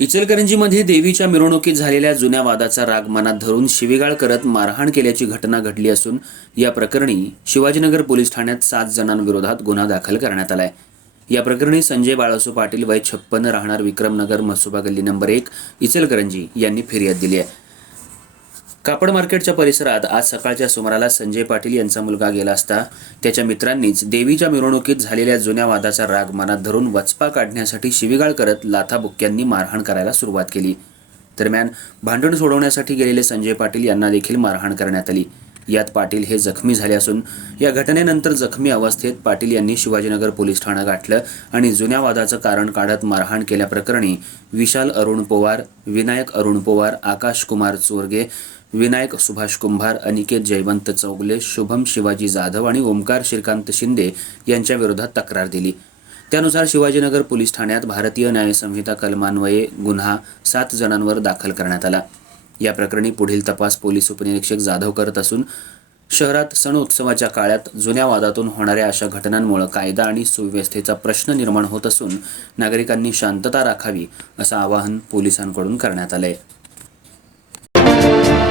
इचलकरंजीमध्ये देवीच्या मिरवणुकीत झालेल्या जुन्या वादाचा राग मनात धरून शिवीगाळ करत मारहाण केल्याची घटना घडली असून या प्रकरणी शिवाजीनगर पोलीस ठाण्यात सात जणांविरोधात गुन्हा दाखल करण्यात आलाय. या प्रकरणी संजय बाळासू पाटील वय छप्पन राहणार विक्रमनगर मसुबा गल्ली नंबर एक इचलकरंजी यांनी फिर्याद दिली आहे. कापड मार्केटच्या परिसरात आज सकाळच्या सुमाराला संजय पाटील यांचा मुलगा गेला असता त्याच्या मित्रांनीच देवीच्या मिरवणुकीत झालेल्या जुन्या वादाचा राग मनात धरून वचपा काढण्यासाठी शिवीगाळ करत लाथाबुक्क्यांनी मारहाण करायला सुरुवात केली. दरम्यान भांडण सोडवण्यासाठी गेलेले संजय पाटील यांना देखील मारहाण करण्यात आली. यात पाटील हे जखमी झाले असून या घटनेनंतर जखमी अवस्थेत पाटील यांनी शिवाजीनगर पोलीस ठाणं गाठलं आणि जुन्या वादाचं कारण काढत मारहाण केल्याप्रकरणी विशाल अरुण पवार विनायक अरुण पवार आकाश कुमार चोरगे विनायक सुभाष कुंभार अनिकेत जयवंत चौगले शुभम शिवाजी जाधव आणि ओमकार श्रीकांत शिंदे यांच्या विरोधात तक्रार दिली. त्यानुसार शिवाजीनगर पोलीस ठाण्यात भारतीय न्यायसंहिता कलमान्वये गुन्हा सात जणांवर दाखल करण्यात आला. या प्रकरणी पुढील तपास पोलीस उपनिरीक्षक जाधव करत असून शहरात सण उत्सवाच्या काळात जुन्या वादातून होणाऱ्या अशा घटनांमुळे कायदा आणि सुव्यवस्थेचा प्रश्न निर्माण होत असून नागरिकांनी शांतता राखावी असं आवाहन पोलिसांकडून करण्यात आलंय.